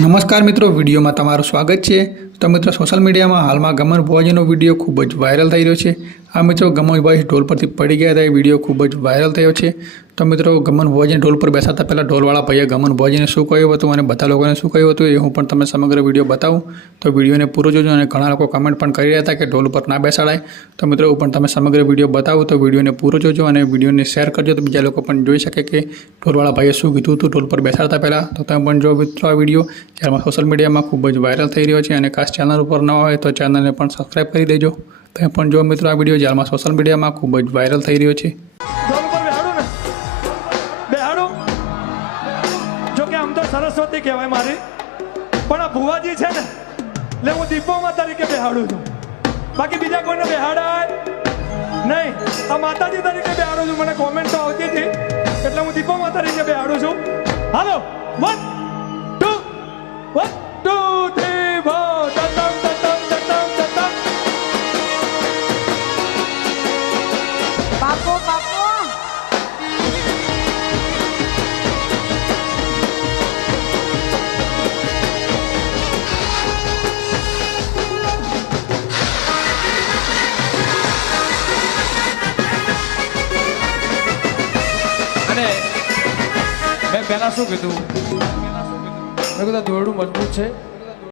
નમસ્કાર મિત્રો, વિડીયોમાં તમારું સ્વાગત છે। તો મિત્રો, સોશિયલ મીડિયામાં હાલમાં ગમન ભુવાજીનો વિડીયો ખૂબ જ વાયરલ થઈ રહ્યો છે। આ મિત્રો ગમનભાઈ ઢોલ પરથી પડી ગયા હતા, એ વિડીયો ખૂબ જ વાયરલ થયો છે। તો મિત્રો, ગમન ભુવાજીને ઢોલ પર બેસાતા પહેલાં ઢોલવાળા ભાઈએ ગમન ભુવાજીને શું કહ્યું હતું અને બધા લોકોને શું કહ્યું હતું એ હું પણ તમને સમગ્ર વિડીયો બતાવું। તો વિડીયોને પૂરો જોજો અને ઘણા લોકો કમેન્ટ પણ કરી રહ્યા હતા કે ઢોલ પર ના બેસાડાય। તો મિત્રો, હું પણ તમે સમગ્ર વિડીયો બતાવું, તો વિડીયોને પૂરો જોજો અને વિડીયોને શેર કરજો તો બીજા લોકો પણ જોઈ શકે કે ઢોલવાળા ભાઈએ શું કીધું હતું ઢોલ પર બેસાડતા પહેલાં। તો તમે પણ જો મિત્રો આ વિડીયો જેમાં સોશિયલ મીડિયામાં ખૂબ જ વાયરલ થઈ રહ્યો છે અને ખાસ ચેનલ ઉપર ન હોય તો ચેનલને પણ સબસ્ક્રાઈબ કરી દેજો। તમે પણ જો મિત્રો આ વિડીયો જેમાં સોશિયલ મીડિયામાં ખૂબ જ વાયરલ થઈ રહ્યો છે। જો કે આમ તો સરસ્વતી કહેવાય મારી, પણ આ ભુવાજી છે ને એટલે હું દીપોમાં તરીકે બેહાડું છું, બાકી બીજા કોઈને બેહાડાય નહીં। આ માતાજી તરીકે બેહાડું છું, મને કોમેન્ટ તો આવતી હતી એટલે હું દીપોમાં તરીકે બેહાડું છું। હાલો 1 2 1 2 3 4 તતમ તતમ તતમ તતમ। બાપો બાપો અને મેં પહેલા શું કીધું, મેં કીધું દોરડું મજબૂત છે,